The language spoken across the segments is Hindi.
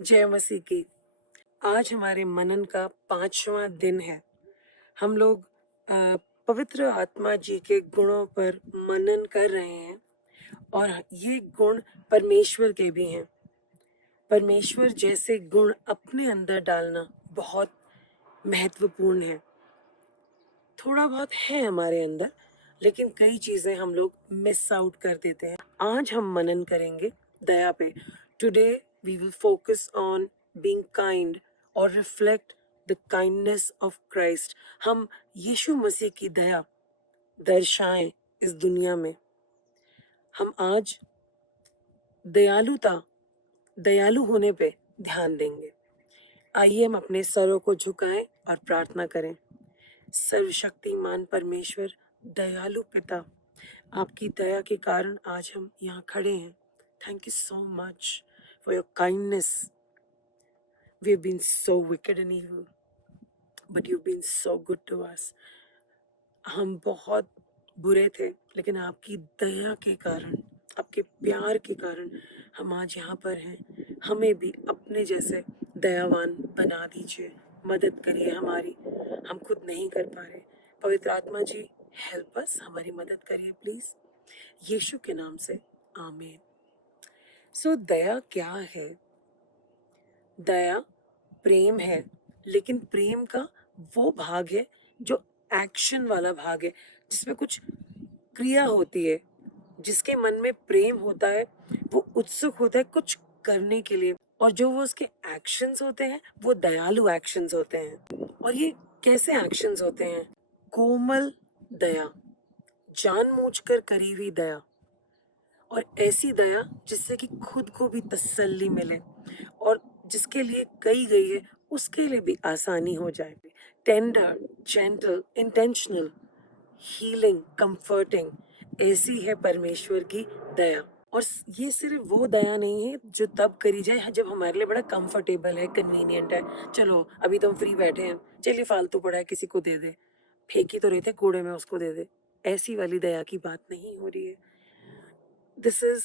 जय मसीह की। आज हमारे मनन का 5वां दिन है। हम लोग पवित्र आत्मा जी के गुणों पर मनन कर रहे हैं और ये गुण परमेश्वर के भी हैं। परमेश्वर जैसे गुण अपने अंदर डालना बहुत महत्वपूर्ण है। थोड़ा बहुत है हमारे अंदर, लेकिन कई चीज़ें हम लोग मिस आउट कर देते हैं। आज हम मनन करेंगे दया पे। Today we will focus on being kind और reflect the kindness of Christ. हम यीशु मसीह की दया दर्शाएं इस दुनिया में। हम आज दयालु होने पे ध्यान देंगे। आइए हम अपने सरों को झुकाएं और प्रार्थना करें। सर्वशक्तिमान परमेश्वर, दयालु पिता, आपकी दया के कारण आज हम यहाँ खड़े हैं। Thank you so much for your kindness. We have been so wicked and evil, but you been so good to us. हम बहुत बुरे थे, लेकिन आपकी दया के कारण, आपके प्यार के कारण हम आज यहाँ पर हैं। हमें भी अपने जैसे दयावान बना दीजिए। मदद करिए हमारी, हम खुद नहीं कर पा रहे। पवित्र आत्मा जी, हेल्प अस, हमारी मदद करिए प्लीज, यीशु के नाम से, आमीन। सो दया क्या है? दया प्रेम है, लेकिन प्रेम का वो भाग है जो एक्शन वाला भाग है, जिसमें कुछ क्रिया होती है। जिसके मन में प्रेम होता है वो उत्सुक होता है कुछ करने के लिए, और जो वो उसके एक्शंस होते हैं वो दयालु एक्शंस होते हैं। और ये कैसे एक्शंस होते हैं? कोमल दया, जानबूझकर करी हुई दया, और ऐसी दया जिससे कि खुद को भी तसल्ली मिले और जिसके लिए कही गई है उसके लिए भी आसानी हो जाए। Tender, gentle, intentional, healing, comforting, ऐसी है परमेश्वर की दया। और ये सिर्फ वो दया नहीं है जो तब करी जाए जब हमारे लिए बड़ा कंफर्टेबल है, कन्वीनियंट है। चलो अभी तो हम फ्री बैठे हैं, चलिए फालतू पड़ा है किसी को दे दे, फेंक ही तो रहे थे कूड़े में, उसको दे दे। ऐसी वाली दया की बात नहीं हो रही है। This is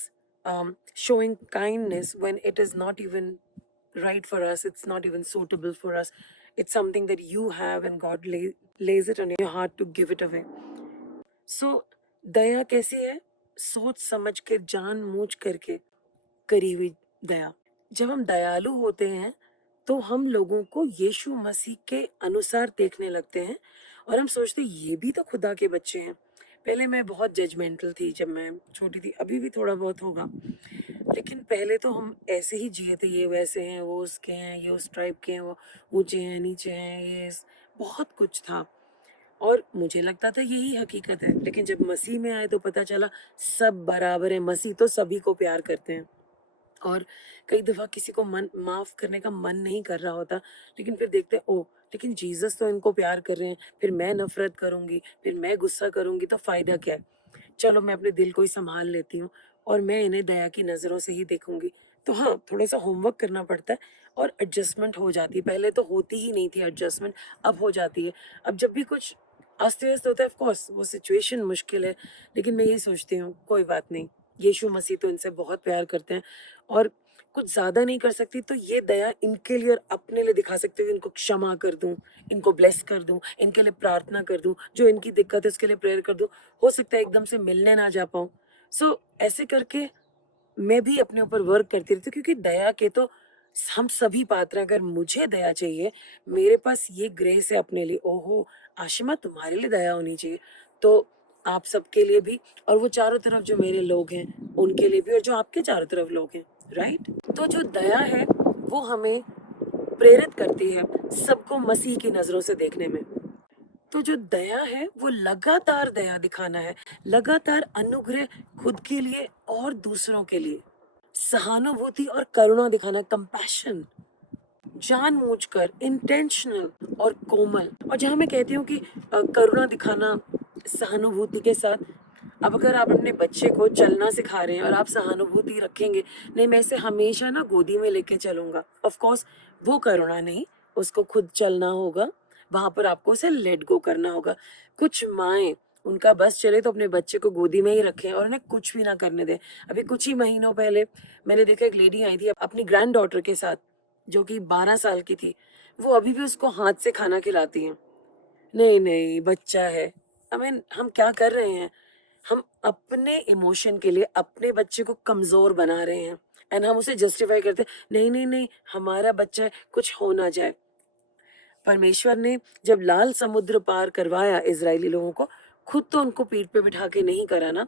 showing kindness when it is not even right for us, it's not even suitable for us. It's something that you have and God lays it on your heart to give it away. So, दया कैसी है? सोच समझ के, जान मूझ करके करी हुई दया। जब हम दयालु होते हैं तो हम लोगों को यीशु मसीह के अनुसार देखने लगते हैं और हम सोचते हैं ये भी तो खुदा के बच्चे हैं। पहले मैं बहुत जजमेंटल थी जब मैं छोटी थी, अभी भी थोड़ा बहुत होगा, लेकिन पहले तो हम ऐसे ही जिए थे, ये वैसे हैं, वो उसके हैं, ये उस ट्राइब के हैं, वो ऊंचे हैं, नीचे हैं, बहुत कुछ था। और मुझे लगता था यही हकीकत है, लेकिन जब मसीह में आए तो पता चला सब बराबर है। मसीह तो सभी को प्यार करते हैं। और कई दफ़ा किसी को मन माफ़ करने का मन नहीं कर रहा होता, लेकिन फिर देखते हैं ओह! लेकिन जीसस तो इनको प्यार कर रहे हैं, फिर मैं नफ़रत करूँगी, फिर मैं गुस्सा करूँगी तो फ़ायदा क्या है? चलो मैं अपने दिल को ही सँभाल लेती हूँ और मैं इन्हें दया की नज़रों से ही देखूँगी। तो हाँ, थोड़ा-सा होमवर्क करना पड़ता है और एडजस्टमेंट हो जाती है। पहले तो होती ही नहीं थी एडजस्टमेंट, अब हो जाती है। अब जब भी कुछ अस्त-व्यस्त होता है, ऑफ़ कोर्स वो सिचुएशन मुश्किल है, लेकिन मैं यही सोचती हूँ कोई बात नहीं, यीशु मसीह तो इनसे बहुत प्यार करते हैं और कुछ ज़्यादा नहीं कर सकती तो ये दया इनके लिए और अपने लिए दिखा सकती हूँ। इनको क्षमा कर दूँ, इनको ब्लेस कर दूँ, इनके लिए प्रार्थना कर दूँ, जो इनकी दिक्कत है उसके लिए प्रेयर कर दूँ। हो सकता है एकदम से मिलने ना जा पाऊँ। सो ऐसे करके मैं भी अपने ऊपर वर्क करती रहती हूँ, क्योंकि दया के तो हम सभी पात्र हैं। अगर मुझे दया चाहिए, मेरे पास ये ग्रेस है अपने लिए। ओहो! आशिमा तुम्हारे लिए दया होनी चाहिए, तो आप सबके लिए भी, और वो चारों तरफ जो मेरे लोग हैं, उनके लिए भी, और जो आपके चारों तरफ लोग हैं, राइट? तो जो दया है, वो हमें प्रेरित करती है सबको मसीह की नज़रों से देखने में। तो जो दया है वो लगातार दया दिखाना है, लगातार अनुग्रह खुद के लिए और दूसरों के लिए, सहानुभूति और करुणा दिखाना, कंपैशन, जानबूझकर, इंटेंशनल और कोमल। और जहाँ मैं कहती हूँ कि करुणा दिखाना सहानुभूति के साथ, अब अगर आप अपने बच्चे को चलना सिखा रहे हैं और आप सहानुभूति रखेंगे, नहीं मैं इसे हमेशा ना गोदी में लेके चलूंगा, ऑफ कोर्स वो करुणा नहीं, उसको खुद चलना होगा, वहां पर आपको उसे लेट गो करना होगा। कुछ माएं, उनका बस चले तो अपने बच्चे को गोदी में ही रखें और उन्हें कुछ भी ना करने दें। अभी कुछ ही महीनों पहले मैंने देखा एक लेडी आई थी अपनी ग्रैंड डॉटर के साथ, जो कि 12 साल की थी, वो अभी भी उसको हाथ से खाना खिलाती हैं। नहीं, नहीं, बच्चा है। आई मीन हम क्या कर रहे हैं? हम अपने इमोशन के लिए अपने बच्चे को कमज़ोर बना रहे हैं एंड हम उसे जस्टिफाई करते हैं, नहीं, नहीं, नहीं, हमारा बच्चा है, कुछ हो ना जाए। परमेश्वर ने जब लाल समुद्र पार करवाया इज़राइली लोगों को, खुद तो उनको पीठ पे बिठा के नहीं करा ना।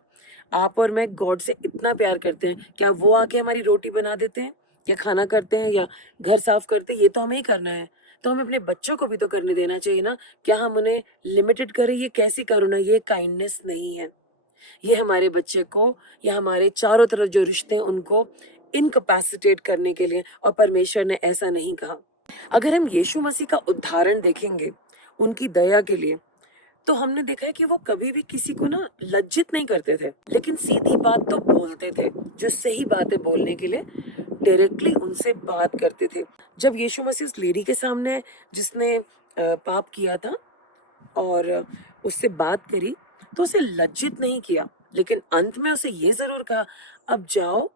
आप और मैं गॉड से इतना प्यार करते हैं, क्या वो आके हमारी रोटी बना देते हैं? या खाना करते हैं या घर साफ करते हैं? ये तो हमें ही करना है। तो हमें अपने बच्चों को भी तो करने देना चाहिए ना। क्या हम उन्हें लिमिटेड करें? ये कैसी करुणा, ये काइंडनेस नहीं है। ये हमारे बच्चे को या हमारे चारों तरफ जो रिश्ते हैं उनको इनकैपेसिटेट करने के लिए, और परमेश्वर ने ऐसा नहीं कहा। अगर हम यीशु मसीह का उदाहरण देखेंगे उनकी दया के लिए, तो हमने देखा है कि वो कभी भी किसी को ना लज्जित नहीं करते थे, लेकिन सीधी बात तो बोलते थे। जो सही बातें बोलने के लिए डायरेक्टली उनसे बात करते थे। जब यीशु मसीह उस लेडी के सामने जिसने पाप किया था और उससे बात करी, तो उसे लज्जित नहीं किया, लेकिन अंत में उसे ये जरूर कहा, अब जाओ,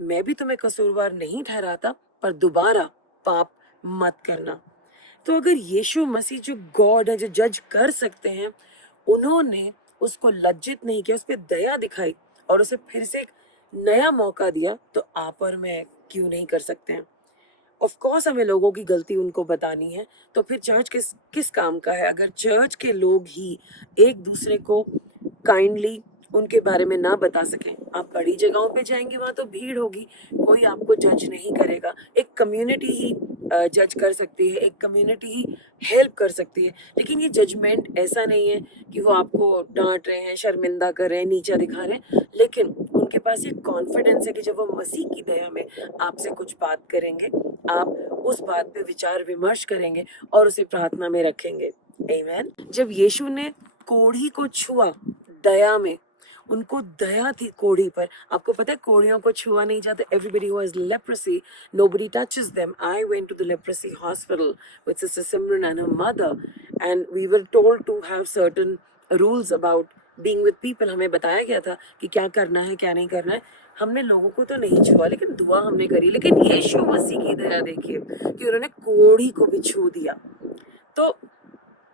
मैं भी तुम्हें कसूरवार नहीं ठहराता, पर दोबारा पाप मत करना। तो अगर यीशु मसीह जो गॉड है, जो जज कर सकते हैं, उन्होंने उसको लज्जित नहीं किया, उस पर दया दिखाई और उसे फिर से एक नया मौका दिया, तो आप और मैं क्यों नहीं कर सकते हैं? ऑफ कोर्स हमें लोगों की गलती उनको बतानी है। तो फिर चर्च किस किस काम का है अगर चर्च के लोग ही एक दूसरे को काइंडली उनके बारे में ना बता सकें? आप बड़ी जगहों पे जाएंगे, वहां तो भीड़ होगी, कोई आपको जज नहीं करेगा। एक कम्युनिटी ही जज कर सकती है, एक कम्युनिटी ही हेल्प कर सकती है। लेकिन ये जजमेंट ऐसा नहीं है कि वो आपको डांट रहे हैं, शर्मिंदा कर रहे हैं, नीचा दिखा रहे हैं, लेकिन उनके पास ये कॉन्फिडेंस है कि जब वो मसीह की दया में आपसे कुछ बात करेंगे, आप उस बात पे विचार विमर्श करेंगे और उसे प्रार्थना में रखेंगे। आमीन। जब यीशु ने कोढ़ी को छुआ दया में, उनको दया थी कोढ़ी पर। आपको पता है कोढ़ियों को छुआ नहीं जाता। Everybody who has leprosy, nobody touches them. I went to the leprosy hospital with Sister Simran and her mother, and we were told to have certain rules about being with people. हमें बताया गया था कि क्या करना है, क्या नहीं करना है। हमने लोगों को तो नहीं छुआ, लेकिन दुआ हमने करी। लेकिन यीशु मसीह की दया देखिए कि उन्होंने कोढ़ी को भी छू दिया। तो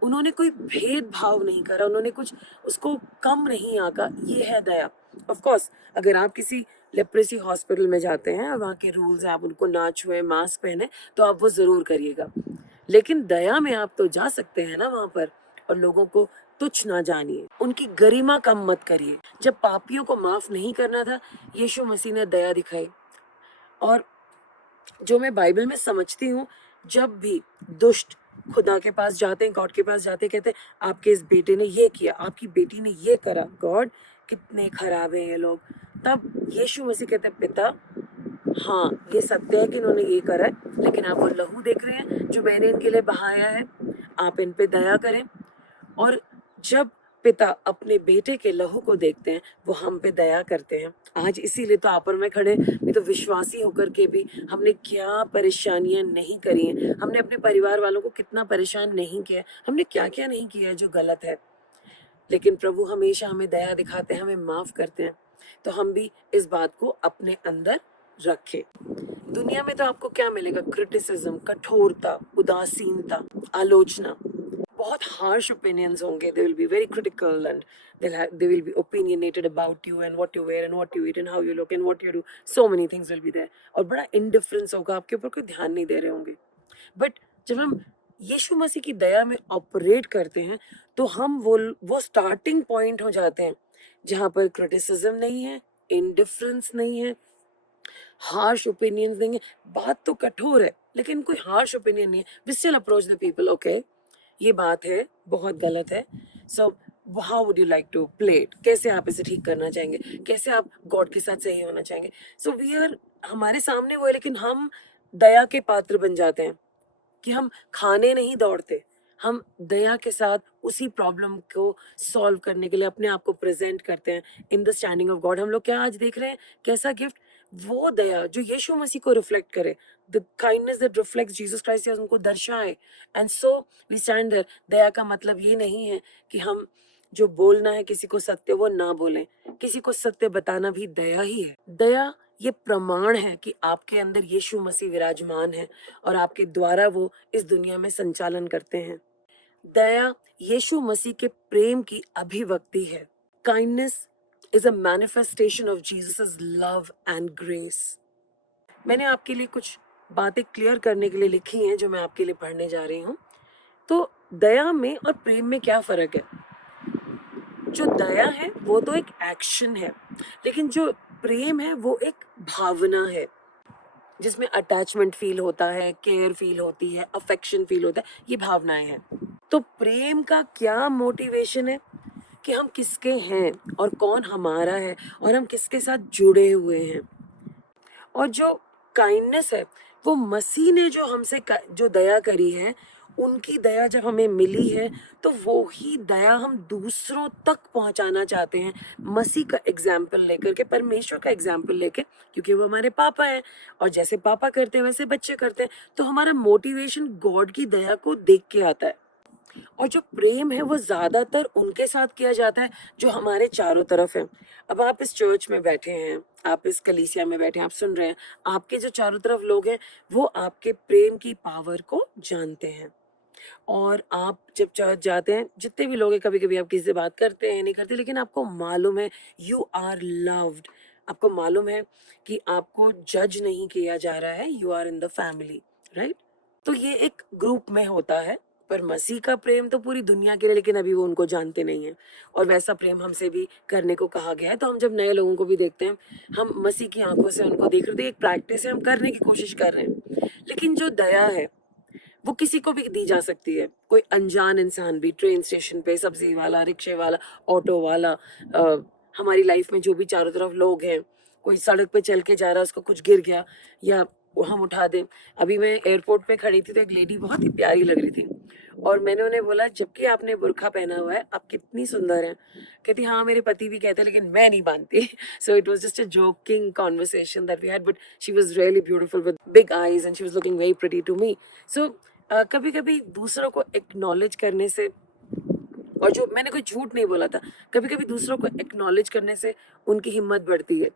उन्होंने कोई भेदभाव नहीं करा, उन्होंने कुछ उसको कम नहीं आंका। ये है दया। ऑफ कोर्स अगर आप किसी लेप्रेसी हॉस्पिटल में जाते हैं और वहाँ के रूल्स हैं, आप उनको ना छुए, मास्क पहने, तो आप वो जरूर करिएगा। लेकिन दया में आप तो जा सकते हैं ना वहाँ पर, और लोगों को तुच्छ ना जानिए, उनकी गरिमा कम मत करिए। जब पापियों को माफ नहीं करना था, यीशु मसीह ने दया दिखाई। और जो मैं बाइबल में समझती हूँ, जब भी दुष्ट खुदा के पास जाते हैं, गॉड के पास जाते हैं, कहते हैं आपके इस बेटे ने ये किया, आपकी बेटी ने ये करा, गॉड कितने खराब हैं ये लोग। तब यीशु मसीह कहते हैं पिता, हाँ ये सत्य है कि इन्होंने ये करा है, लेकिन आप वो लहू देख रहे हैं जो मैंने इनके लिए बहाया है, आप इन पे दया करें। और जब पिता अपने बेटे के लहू को देखते हैं, वो हम पे दया करते हैं। आज इसीलिए तो आप और मैं खड़े, नहीं तो विश्वासी होकर के भी हमने क्या परेशानियां नहीं करी हैं, हमने अपने परिवार वालों को कितना परेशान नहीं किया, हमने क्या क्या नहीं किया है जो गलत है। लेकिन प्रभु हमेशा हमें दया दिखाते हैं, हमें माफ करते हैं। तो हम भी इस बात को अपने अंदर रखें। दुनिया में तो आपको क्या मिलेगा? क्रिटिसिज्म, कठोरता, उदासीनता, आलोचना, बहुत हार्श ओपिनियंस होंगे। They will be very critical and they will be opinionated about you and what you wear and what you eat and how you look and what you do. So many things will be there. और बड़ा इंडिफरेंस होगा, आपके ऊपर कोई ध्यान नहीं दे रहे होंगे। बट जब हम यीशु मसीह की दया में ऑपरेट करते हैं, तो हम वो स्टार्टिंग पॉइंट हो जाते हैं जहाँ पर क्रिटिसिज्म नहीं है, इंडिफरेंस नहीं है, हार्श ओपिनियंस नहीं है। बात तो कठोर है, लेकिन कोई हार्श ओपिनियन नहीं है। We still approach the people, okay ये बात है, बहुत गलत है, so how would you like to play it? कैसे आप इसे ठीक करना चाहेंगे? कैसे आप गॉड के साथ सही होना चाहेंगे? सो वी आर, हमारे सामने वो है, लेकिन हम दया के पात्र बन जाते हैं कि हम खाने नहीं दौड़ते, हम दया के साथ उसी प्रॉब्लम को सॉल्व करने के लिए अपने आप को प्रेजेंट करते हैं in the standing of God. हम लोग क्या आज देख रहे हैं? कैसा गिफ्ट? वो दया जो यीशु मसीह को रिफ्लेक्ट करे, the kindness that reflects Jesus Christ, या उनको दर्शाए। And so we stand there. दया का मतलब ये नहीं है कि हम जो बोलना है किसी को सत्य वो ना बोलें, किसी को सत्य बताना भी दया ही है। दया ये प्रमाण है कि आपके अंदर यीशु मसीह विराजमान है और आपके द्वारा वो इस दुनिया में संचालन करते हैं। दया यीशु मसीह के प्रेम की अभिव्यक्ति है। Kindness is a manifestation of Jesus love and grace. मैंने आपके लिए कुछ बातें क्लियर करने के लिए लिखी हैं जो मैं आपके लिए पढ़ने जा रही हूँ। तो दया में और प्रेम में क्या फर्क है? जो दया है वो तो एक एक्शन है, लेकिन जो प्रेम है वो एक भावना है जिसमें अटैचमेंट फील होता है, केयर फील होती है, अफेक्शन फील होता है, ये भावनाएं हैं। तो प्रेम का क्या मोटिवेशन है कि हम किसके हैं और कौन हमारा है और हम किसके साथ जुड़े हुए हैं। और जो काइंडनेस है वो मसीह ने जो हमसे जो दया करी है, उनकी दया जब हमें मिली है तो वो ही दया हम दूसरों तक पहुंचाना चाहते हैं, मसीह का एग्जाम्पल लेकर के, परमेश्वर का एग्जाम्पल लेके, क्योंकि वो हमारे पापा हैं और जैसे पापा करते हैं वैसे बच्चे करते हैं। तो हमारा मोटिवेशन गॉड की दया को देख के आता है। और जो प्रेम है वो ज्यादातर उनके साथ किया जाता है जो हमारे चारों तरफ है। अब आप इस चर्च में बैठे हैं, आप इस कलीसिया में बैठे हैं, आप सुन रहे हैं, आपके जो चारों तरफ लोग हैं वो आपके प्रेम की पावर को जानते हैं। और आप जब चर्च जाते हैं, जितने भी लोग हैं, कभी कभी आप किसी से बात करते हैं नहीं करते, लेकिन आपको मालूम है यू आर लव्ड। आपको मालूम है कि आपको जज नहीं किया जा रहा है, you are in the family, right? तो ये एक ग्रुप में होता है। पर मसीह का प्रेम तो पूरी दुनिया के लिए, लेकिन अभी वो उनको जानते नहीं है। और वैसा प्रेम हमसे भी करने को कहा गया है। तो हम जब नए लोगों को भी देखते हैं, हम मसीह की आंखों से उनको देख रहे थे। एक प्रैक्टिस है, हम करने की कोशिश कर रहे हैं। लेकिन जो दया है वो किसी को भी दी जा सकती है। कोई अनजान इंसान भी, ट्रेन स्टेशन पे सब्जी वाला, रिक्शे वाला, ऑटो वाला, हमारी लाइफ में जो भी चारों तरफ लोग हैं, कोई सड़क पे चल के जा रहा है, उसको कुछ गिर गया या वो हम उठा दें। अभी मैं एयरपोर्ट पे खड़ी थी तो एक लेडी बहुत ही प्यारी लग रही थी और मैंने उन्हें बोला, जबकि आपने बुर्का पहना हुआ है आप कितनी सुंदर हैं। कहती हाँ मेरे पति भी कहते हैं लेकिन मैं नहीं बांधती। So it was just a joking conversation that we had, but she was really beautiful with big eyes and she was looking very pretty to me. So कभी कभी दूसरों को एक्नॉलेज करने से, और जो मैंने कोई झूठ नहीं बोला था, कभी कभी दूसरों को एक्नॉलेज करने से उनकी हिम्मत बढ़ती है,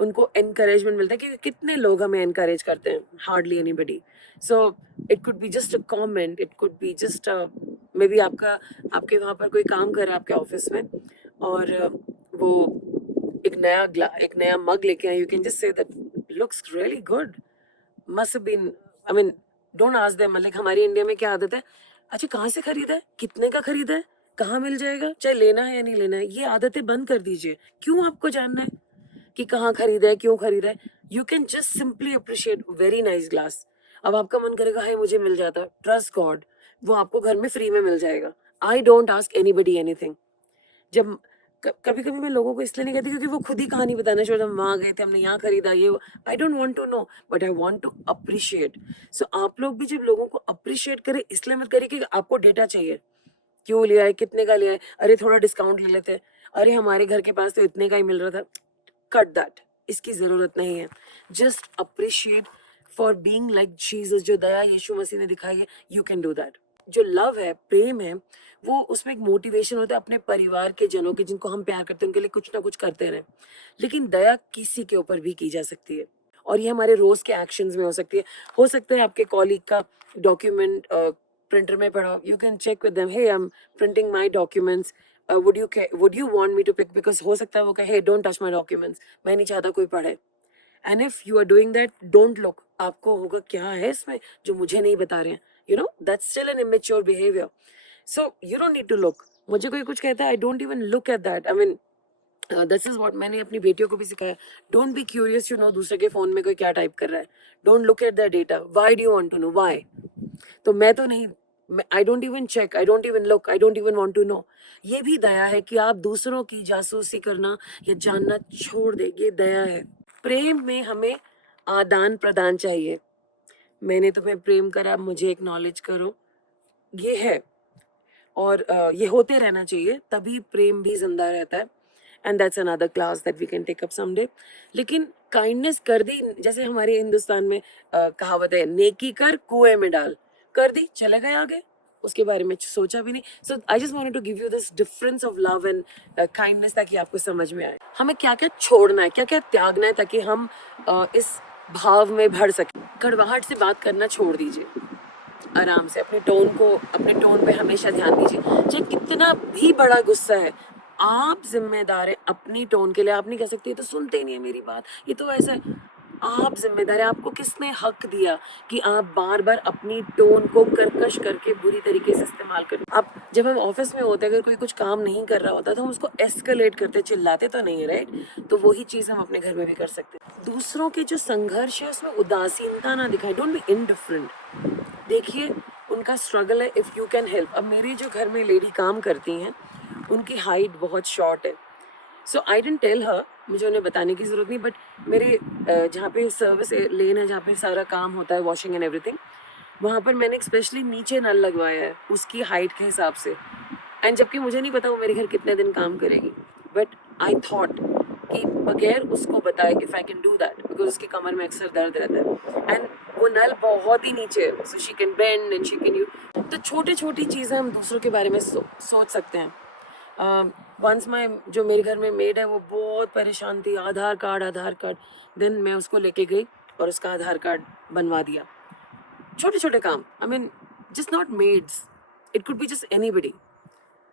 उनको एनकरेजमेंट मिलता है। क्योंकि कितने लोग हमें एनकरेज करते हैं? Hardly anybody. So it could be just a comment, it could be just may be आपका, आपके वहाँ पर कोई काम कर रहा है आपके ऑफिस में और वो एक नया मग लेके आए, you can just say that looks really good, must have been, I mean, don't ask them. Like हमारी इंडिया में क्या आदत है, अच्छा कहाँ से खरीदा है, कितने का खरीदा है, कहाँ मिल जाएगा, चाहे लेना है या नहीं लेना है। ये आदतें बंद कर दीजिए। क्यों आपको जानना है कि कहाँ खरीदा है, क्यों खरीदा है? You can just simply appreciate very nice glass. अब आपका मन करेगा हाय मुझे मिल जाता, ट्रस्ट गॉड, वो आपको घर में फ्री में मिल जाएगा। I don't ask anybody anything. जब कभी कभी मैं लोगों को इसलिए नहीं कहती क्योंकि वो खुद ही कहानी बताना छोड़, हम वहाँ गए थे, हमने यहाँ खरीदा, ये, I don't want to know, but I want to appreciate. So आप लोग भी जब लोगों को अप्रिशिएट करें, इसलिए मत करिए कि आपको डेटा चाहिए, क्यों लिया है, कितने का लिया है, अरे थोड़ा डिस्काउंट ले लेते हैं, अरे हमारे घर के पास तो इतने का ही मिल रहा था। कट दैट, इसकी जरूरत नहीं है। Just appreciate for being like Jesus. जो दया यीशु मसीह ने दिखाई है, यू कैन डू दैट। जो लव है, प्रेम है, वो उसमें एक मोटिवेशन होता है अपने परिवार के जनों के, जिनको हम प्यार करते हैं, उनके लिए कुछ ना कुछ करते रहें। लेकिन दया किसी के ऊपर भी की जा सकती है और ये हमारे रोज के एक्शंस में हो सकती है। हो सकता है आपके कॉलीग का डॉक्यूमेंट प्रिंटर में पड़ा, you can check with them, hey I am printing my documents, would you want me to pick, because हो सकता है वो कहे hey don't touch my documents, मैं नहीं चाहता कोई पढ़े। And if you are doing that, don't look, आपको होगा क्या है इसमें जो मुझे नहीं बता रहे हैं, you know that's still an immature behaviour. So you don't need to look. मुझे कोई कुछ कहता है, I don't even look at that. I mean this is what मैंने अपनी बेटियों को भी सिखाया। Don't be curious, you know दूसरे के फोन में कोई क्या टाइप कर रहा है। Don't look at the data, why do you want to know, why? तो मैं तो नहीं, I don't even check, I don't even look, I don't even want to know. ये भी दया है कि आप दूसरों की जासूसी करना या जानना छोड़ दे, ये दया है। प्रेम में हमें आदान प्रदान चाहिए। मैंने तुम्हें प्रेम करा, मुझे एक्नॉलेज करो, ये है। और ये होते रहना चाहिए, तभी प्रेम भी जिंदा रहता है। And that's another class that we can take up someday. लेकिन काइंडनेस कर दी, जैसे हमारे हिंदुस्तान में कहावत है, नेकी कर कुएं में डाल, कर दी चले गए आगे। उसके बारे में सोचा भी नहीं. So I just wanted to give you this difference of love and kindness ताकि आपको समझ में आए हमें क्या क्या छोड़ना है, क्या क्या त्यागना है ताकि हम इस भाव में भर सकें. कड़वाहट से बात करना छोड़ दीजिए. आराम से अपने टोन पे हमेशा ध्यान दीजिए. चाहे कितना भी बड़ा गुस्सा है, आप जिम्मेदार है अपनी टोन के लिए. आप नहीं कह सकते ये तो सुनते ही नहीं है मेरी बात, ये तो ऐसा है. आप जिम्मेदार है. आपको किसने हक दिया कि आप बार बार अपनी टोन को कर्कश करके बुरी तरीके से इस्तेमाल करें. आप जब हम ऑफिस में होते अगर कोई कुछ काम नहीं कर रहा होता तो हम उसको एस्केलेट करते, चिल्लाते तो नहीं है, राइट. तो वही चीज़ हम अपने घर में भी कर सकते हैं. दूसरों के जो संघर्ष है उसमें उदासीनता ना दिखाएं. Don't be indifferent. देखिए उनका स्ट्रगल है, इफ़ यू कैन हेल्प. अब मेरे जो घर में लेडी काम करती हैं उनकी हाइट बहुत शॉर्ट है. सो आई डेंट टेल हर, मुझे उन्हें बताने की ज़रूरत नहीं. बट मेरे जहाँ पे सर्विस लेन है, जहाँ पे सारा काम होता है, वॉशिंग एंड एवरीथिंग, वहाँ पर मैंने स्पेशली नीचे नल लगवाया है उसकी हाइट के हिसाब से. एंड जबकि मुझे नहीं पता वो मेरे घर कितने दिन काम करेगी, बट आई थॉट कि बगैर उसको बताए if I can do that, because उसकी कमर में अक्सर दर्द रहता है एंड वो नल बहुत ही नीचे है, so she can bend and she can you. तो छोटी छोटी चीज़ें हम दूसरों के बारे में सोच सकते हैं. वंस जो मेरे घर में मेड है वो बहुत परेशान थी. आधार कार्ड. देन मैं उसको लेके गई और उसका आधार कार्ड बनवा दिया. छोटे छोटे काम. I mean just not maids, it could be just anybody.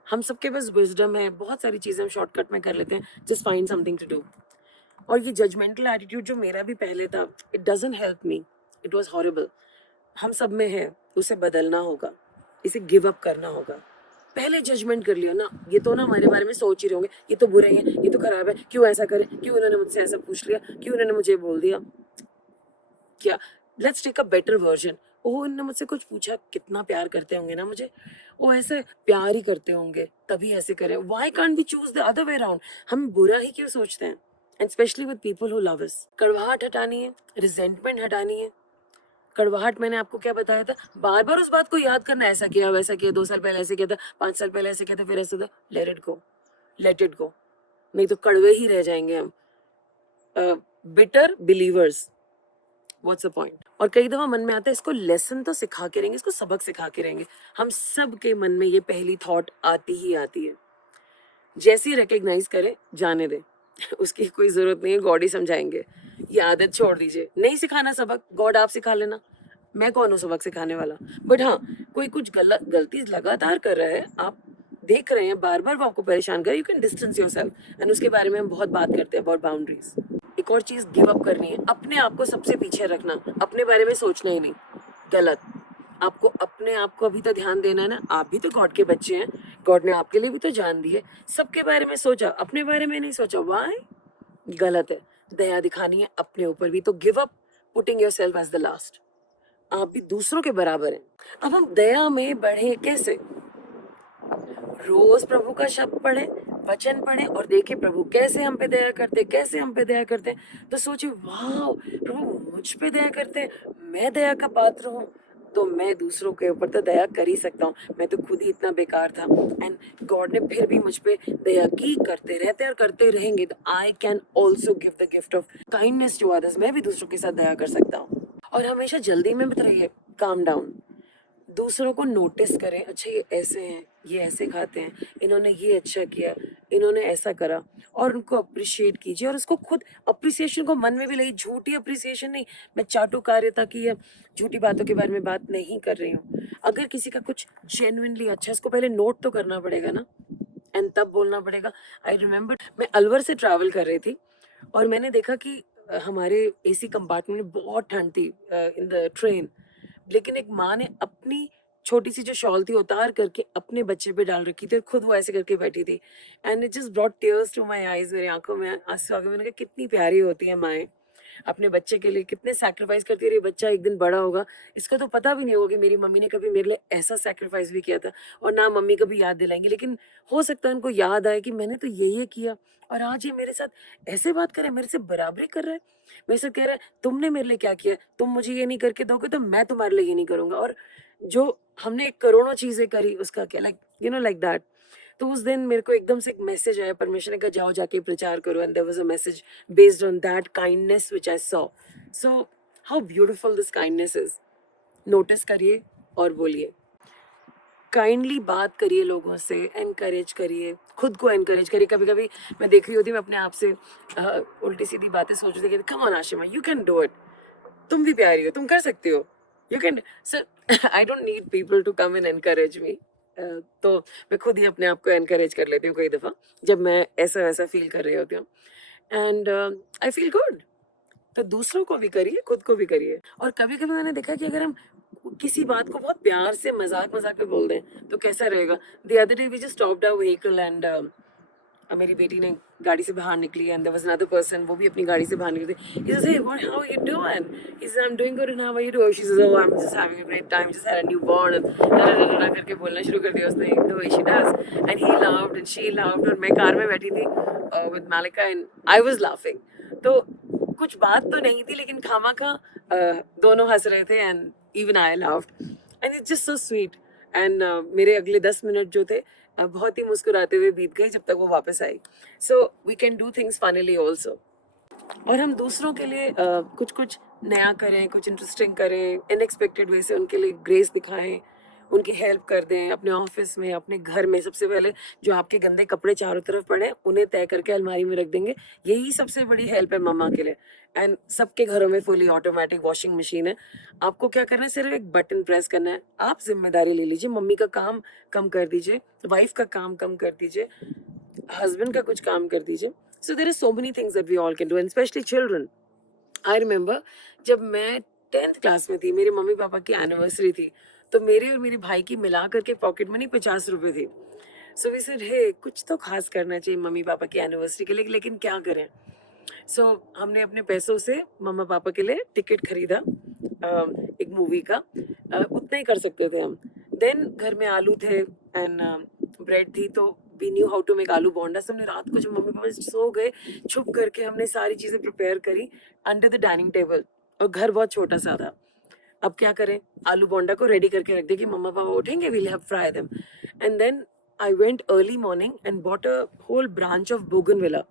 हम सबके पास विजडम है, बहुत सारी चीज़ें हम शॉर्टकट में कर लेते हैं. Just find something to do. और ये जजमेंटल एटीट्यूड जो मेरा भी पहले था, it doesn't help me. It was horrible. हम सब में है, उसे बदलना होगा, इसे गिव अप करना होगा. पहले जजमेंट कर लिया ना, ये तो ना हमारे बारे में सोच ही रहे होंगे, ये तो बुरे हैं, ये तो खराब है, क्यों ऐसा करे, क्यों उन्होंने मुझसे ऐसा पूछ लिया, क्यों उन्होंने मुझे बोल दिया. क्या, let's take a better version. Oh इन्होंने मुझसे कुछ पूछा, कितना प्यार करते होंगे ना मुझे, वो ऐसे प्यार ही करते होंगे तभी ऐसे करें. Why can't we choose the other way around. हम बुरा ही क्यों सोचते हैं. And specially with people who love us. कड़वाहट हटानी है, रिजेंटमेंट हटानी है. कड़वाहट मैंने आपको क्या बताया था, बार बार उस बात को याद करना, ऐसा किया वैसा किया, 2 साल पहले ऐसे किया था, 5 साल पहले ऐसे किया था, फिर ऐसा था. Let it go, let it go. नहीं तो कड़वे ही रह जाएंगे हम. Bitter believers, what's the point. और कई दफा मन में आता है इसको लेसन तो सिखा के रहेंगे, इसको सबक सिखा के रहेंगे. हम सब के मन में ये पहली थॉट आती ही आती है. जैसे ही रिकग्नाइज करें, जाने दें. उसकी कोई जरूरत नहीं है, गॉड ही समझाएंगे. ये आदत छोड़ दीजिए. नहीं सिखाना सबक, गॉड आप सिखा लेना. मैं कौन हूँ सबक सिखाने वाला. बट हाँ, कोई कुछ गलती लगातार कर रहा है, आप देख रहे हैं बार बार वो आपको परेशान करे, you can distance yourself. And उसके बारे में हम बहुत बात करते हैं अबाउट बाउंड्रीज. एक और चीज गिव अप करनी है, अपने आप को सबसे पीछे रखना, अपने बारे में सोचना ही नहीं. गलत. आपको अपने आप को अभी तो ध्यान देना है ना. आप भी तो गॉड के बच्चे हैं, गॉड ने आपके लिए भी तो जान दी है. सबके बारे में सोचा, अपने बारे में नहीं सोचा. वाई. गलत है. दया दिखानी है अपने ऊपर भी, तो give up putting yourself as the last. आप भी दूसरों के बराबर हैं. अब हम दया में बढ़े कैसे. रोज प्रभु का शब्द पढ़े, वचन पढ़े और देखे प्रभु कैसे हम पे दया करते, कैसे हम पे दया करते हैं. तो सोचे वाह, प्रभु मुझ पे दया करते हैं, मैं दया का पात्र हूँ, तो मैं दूसरों के ऊपर तो दया कर ही सकता हूँ. मैं तो खुद ही इतना बेकार था एंड गॉड ने फिर भी मुझ पे दया की. करते रहते और करते रहेंगे तो I can also give the gift of kindness to others. मैं भी दूसरों के साथ दया कर सकता हूँ. और हमेशा जल्दी में मत रहिए. Calm down. दूसरों को नोटिस करें. अच्छा ये ऐसे हैं, ये ऐसे खाते हैं, इन्होंने ये अच्छा किया, इन्होंने ऐसा करा, और उनको अप्रिशिएट कीजिए. और उसको खुद अप्रिसिएशन को मन में भी लगी. झूठी अप्रिसिएशन नहीं. मैं चाटुकार्यता की या झूठी बातों के बारे में बात नहीं कर रही हूँ. अगर किसी का कुछ जेन्युइनली अच्छा, उसको पहले नोट तो करना पड़ेगा ना, एंड तब बोलना पड़ेगा. आई रिमेम्बर मैं अलवर से ट्रैवल कर रही थी और मैंने देखा कि हमारे एसी कंपार्टमेंट में बहुत ठंड थी इन द ट्रेन. लेकिन एक माँ ने अपनी छोटी सी जो शॉल थी उतार करके अपने बच्चे पे डाल रखी थी और खुद वो ऐसे करके बैठी थी. And it just brought tears to my eyes. मेरी आंखों में आंसू आ गए. मैंने कहा कितनी प्यारी होती है माएँ, अपने बच्चे के लिए कितने सैक्रिफाइस करती है. ये बच्चा एक दिन बड़ा होगा, इसको तो पता भी नहीं होगा कि मेरी मम्मी ने कभी मेरे लिए ऐसा सैक्रिफाइस भी किया था. और ना मम्मी कभी याद दिलाएंगी, लेकिन हो सकता है उनको याद आए कि मैंने तो ये किया. और आज ये मेरे साथ ऐसे बात करे, मेरे से बराबरी कर रहा है, मेरे से कह रहा है तुमने मेरे लिए क्या किया, तुम मुझे ये नहीं करके दोगे तो मैं तुम्हारे लिए ये नहीं करूंगा. और जो हमने करोड़ों चीजें करी उसका क्या, लाइक लाइक दैट. तो उस दिन मेरे को एकदम से एक मैसेज आया, परमेश्वर ने कहा जाओ जाके प्रचार करो. And there was a message based on that kindness which I saw. So how beautiful this kindness is. Notice करिए और बोलिए. काइंडली बात करिए लोगों से, एनकरेज करिए, खुद को एनकरेज करिए। कभी कभी मैं देख रही होती हूँ, मैं अपने आप से उल्टी सीधी बातें सोच रही थी, come on Ashima, you can do it, तुम भी प्यारी हो, तुम कर सकती हो, you can. Sir I don't need people to come and encourage me. तो मैं खुद ही अपने आप को एनकरेज कर लेती हूँ कई दफ़ा, जब मैं ऐसा वैसा फील कर रही होती हूँ, एंड आई फील गुड। तो दूसरों को भी करिए, खुद को भी करिए। और कभी कभी मैंने देखा कि अगर हम किसी बात को बहुत प्यार से मजाक मजाक में बोल दें तो कैसा रहेगा। The other day we just stopped our vehicle and मेरी बेटी ने गाड़ी से बाहर निकली, and there was another person, वो भी अपनी गाड़ी से बाहर निकली थी। He said, what, how you doing? He said, I am doing good, and how are you doing? She said, oh, I am just having a great time, just had a newborn, and करके बोलना शुरू कर दिया उसने, the way she does, and he laughed and she laughed. और मैं कार में बैठी थी विद मालिका, एंड आई वाज लाफिंग। तो कुछ बात तो नहीं थी, लेकिन खामा दोनों हंस रहे थे, and even I laughed, and it's just so sweet. And मेरे अगले 10 मिनट जो थे बहुत ही मुस्कुराते हुए बीत गए जब तक वो वापस आई। So we can do things funnily also. और हम दूसरों के लिए कुछ कुछ नया करें, कुछ इंटरेस्टिंग करें, अनएक्सपेक्टेड वे से उनके लिए ग्रेस दिखाएं, उनकी हेल्प कर दें। अपने ऑफिस में, अपने घर में सबसे पहले जो आपके गंदे कपड़े चारों तरफ पड़े हैं उन्हें तय करके अलमारी में रख देंगे, यही सबसे बड़ी हेल्प है मम्मा के लिए। एंड सबके घरों में फुली ऑटोमेटिक वॉशिंग मशीन है, आपको क्या करना है, सिर्फ एक बटन प्रेस करना है। आप जिम्मेदारी ले लीजिए, मम्मी का काम कम कर दीजिए, वाइफ का काम कम कर दीजिए, हस्बैंड का कुछ काम कर दीजिए। So there are so many things that we all can do, and specially children. I remember जब मैं 10th क्लास में थी, मेरे मम्मी पापा की एनिवर्सरी थी, तो मेरे और मेरे भाई की मिला करके पॉकेट मनी 50 रुपए थी। सो वी सेड, हे, कुछ तो खास करना चाहिए मम्मी पापा की एनिवर्सरी के लिए, लेकिन क्या करें। सो हमने अपने पैसों से मम्मा पापा के लिए टिकट खरीदा, एक मूवी का, उतना ही कर सकते थे हम। देन घर में आलू थे एंड ब्रेड थी, तो we knew how to make aloo bonda. हमने रात को जब मम्मी पापा सो गए, छुप करके हमने सारी चीज़ें प्रिपेयर करी अंडर द डाइनिंग टेबल, और घर बहुत छोटा सा था। अब क्या करें, आलू बोंडा को रेडी करके रख दिया कि मम्मा पापा उठेंगे, we'll have fry them. And then I went early morning and bought a whole branch of bougainvillea.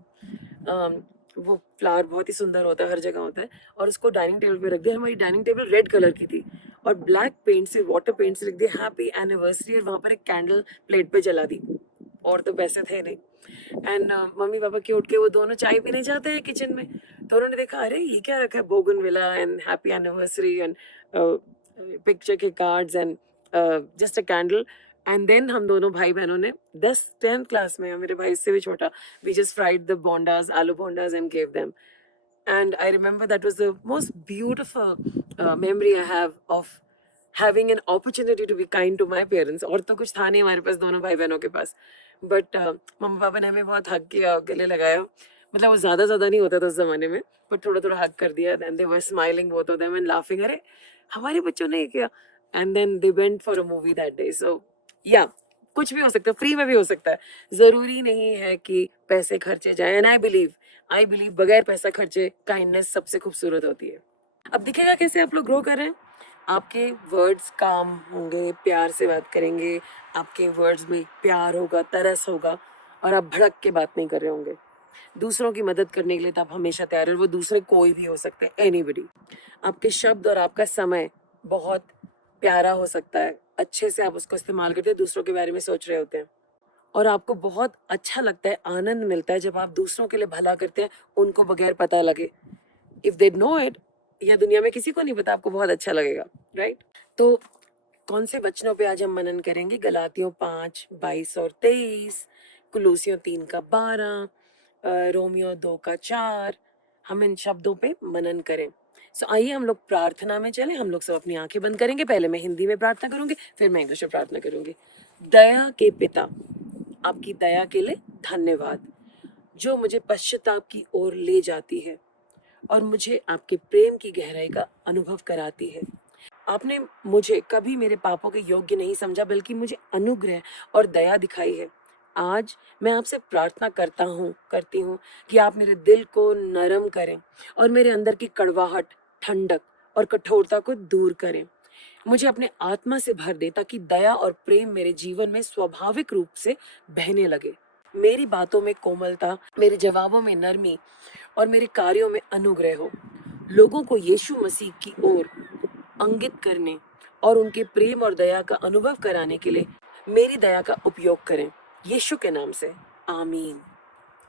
वो फ्लावर बहुत ही सुंदर होता है, हर जगह होता है, और उसको डाइनिंग टेबल पे रख दिया। हमारी डाइनिंग टेबल रेड कलर की थी, और ब्लैक पेंट से, वाटर पेंट से लिख दिया हैप्पी एनिवर्सरी, और वहाँ पर एक कैंडल प्लेट पे जला दी। और तो पैसे थे नहीं। एंड मम्मी पापा के उठ के वो दोनों चाय पीने जाते हैं किचन में, तो उन्होंने देखा, अरे ये क्या रखा है, bougainvillea and happy anniversary and picture के cards and just a candle. And then हम दोनों भाई बहनों ने 10th क्लास में, मेरे भाई से भी छोटा, we just fried the bondas, aloo bondas, and gave them. And I remember that was the most beautiful memory I have of having an opportunity to be kind to my parents. और तो कुछ था नहीं हमारे पास, दोनों भाई बहनों के पास, बट मम्मा पापा ने हमें बहुत हक किया, गले लगाया। मतलब वो ज़्यादा नहीं होता था उस ज़माने में, बट थोड़ा थोड़ा हक कर दिया। And they were smiling both of them and laughing, अरे हमारे बच्चों ने ये किया। And then they went for a movie that day. So yeah, कुछ भी हो सकता है, फ्री में भी हो सकता है, ज़रूरी नहीं है कि पैसे खर्चे जाए। एंड आई बिलीव बगैर पैसा खर्चे काइंडनेस सबसे खूबसूरत होती है। अब दिखेगा कैसे आप लोग ग्रो कर रहे हैं, आपके वर्ड्स काम होंगे, प्यार से बात करेंगे, आपके वर्ड्स में प्यार होगा, तरस होगा, और आप भड़क के बात नहीं कर रहे होंगे। दूसरों की मदद करने के लिए तो आप हमेशा तैयार हैं, वो दूसरे कोई भी हो सकते हैं, एनीबडी। आपके शब्द और आपका समय बहुत प्यारा हो सकता है, अच्छे से आप उसको इस्तेमाल करते हैं, दूसरों के बारे में सोच रहे होते हैं, और आपको बहुत अच्छा लगता है, आनंद मिलता है जब आप दूसरों के लिए भला करते हैं, उनको बगैर पता लगे। इफ दे नो इट, या दुनिया में किसी को नहीं पता, आपको बहुत अच्छा लगेगा, राइट। तो कौन से वचनों पे आज हम मनन करेंगे? गलातियों 5:22 और 23, कुलूसियों 3:12, रोमियो 2:4। हम इन शब्दों पे मनन करें। सो आइए हम लोग प्रार्थना में चलें। हम लोग सब अपनी आंखें बंद करेंगे। पहले मैं हिंदी में प्रार्थना करूंगी, फिर मैं इंग्लिश में प्रार्थना करूंगी। दया के पिता, आपकी दया के लिए धन्यवाद, जो मुझे पश्चाताप की ओर ले जाती है और मुझे आपके प्रेम की गहराई का अनुभव कराती है। आपने मुझे कभी मेरे पापों के योग्य नहीं समझा, बल्कि मुझे अनुग्रह और दया दिखाई है। आज मैं आपसे प्रार्थना करती हूँ कि आप मेरे दिल को नरम करें और मेरे अंदर की कड़वाहट, ठंडक और कठोरता को दूर करें। मुझे अपने आत्मा से भर दे, ताकि दया और प्रेम मेरे जीवन में स्वाभाविक रूप से बहने लगे। मेरी बातों में कोमलता, मेरे जवाबों में नरमी और मेरे कार्यों में अनुग्रह हो। लोगों को यीशु मसीह की ओर अंगित करने और उनके प्रेम और दया का अनुभव कराने के लिए मेरी दया का उपयोग करें, यीशु के नाम से, आमीन।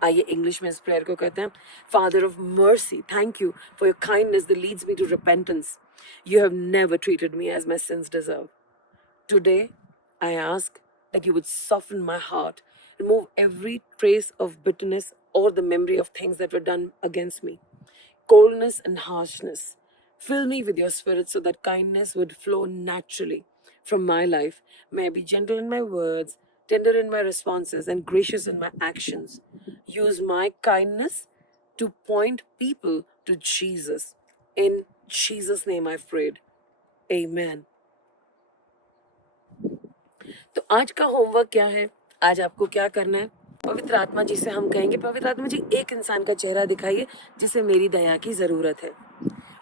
आइए इंग्लिश में इस प्रेयर को कहते हैं। Father of mercy, thank you for your kindness that leads me to repentance. You have never treated me as my sins deserve. Today, I ask that you would soften my heart, remove every trace of bitterness or the memory of things that were done against me, coldness and harshness. Fill me with your spirit so that kindness would flow naturally from my life. May I be gentle in my words, tender in my responses, and gracious in my actions. Use my kindness to point people to Jesus. In Jesus' name I've prayed. Amen. तो आज का होमवर्क क्या है? आज आपको क्या करना है? पवित्र आत्मा जी से हम कहेंगे, पवित्र आत्मा जी एक इंसान का चेहरा दिखाइए जिसे मेरी दया की ज़रूरत है।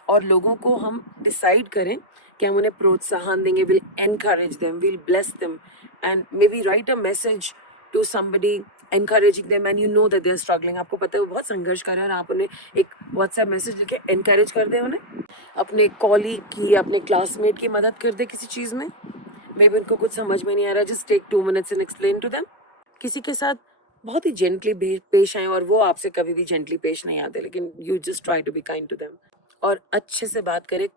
और लोगों को हम डिसाइड करें कि हम उन्हें प्रोत्साहन देंगे, will encourage them, will bless them, and may be write a message to somebody encouraging them and you know that they are struggling. आपको पता है वो बहुत संघर्ष कर रहे हैं और आप उन्हें एक व्हाट्सएप मैसेज लिखे एनकरेज कर दें, उन्हें अपने कॉलीग की, अपने क्लासमेट की मदद कर दे किसी चीज़ में। मे बी उनको कुछ समझ में नहीं आ रहा, just take 2 minutes and explain to them. किसी के साथ बहुत ही जेंटली पेश आए और वो आपसे कभी भी जेंटली पेश नहीं आते, लेकिन you just try to be kind to them. और अच्छे से बात करें,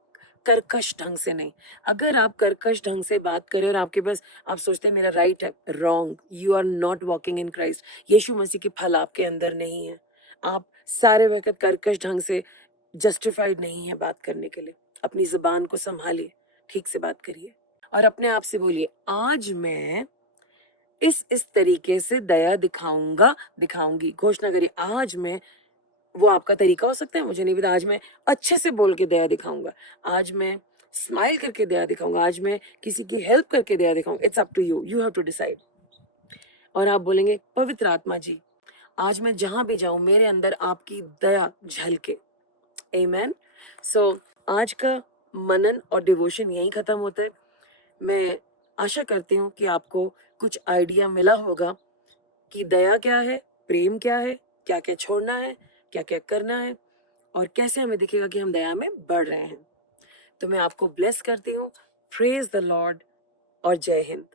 कर्कश ढंग से नहीं। अगर आप कर्कश ढंग से बात करें और आपके पास आप सोचते हैं मेरा राइट है, wrong, you are not walking in Christ. यीशु मसीह की फल आपके अंदर नहीं है। आप सारे वक्त कर्कश ढंग से जस्टिफाइड नहीं है बात करने के लिए। अपनी ज़ुबान को संभालिए, ठीक से बात करिए और अपने आप से बोलिए, आज मैं इस तरीके से दया दिखाऊंगा, दिखाऊंगी। घोषणा करिए, आज मैं, वो आपका तरीका हो सकता है, मुझे नहीं पता। आज मैं अच्छे से बोल के दया दिखाऊंगा, आज मैं स्माइल करके दया दिखाऊंगा, आज मैं किसी की हेल्प करके दया दिखाऊंगा। It's up to you, you have to decide. और आप बोलेंगे, पवित्र आत्मा जी, आज मैं जहां भी जाऊं मेरे अंदर आपकी दया झलके। आमेन। सो आज का मनन और डिवोशन यहीं खत्म होता है। मैं आशा करती हूँ कि आपको कुछ आइडिया मिला होगा कि दया क्या है, प्रेम क्या है, क्या क्या छोड़ना है, क्या क्या करना है, और कैसे हमें दिखेगा कि हम दया में बढ़ रहे हैं। तो मैं आपको ब्लेस करती हूँ। प्रेज द लॉर्ड और जय हिंद।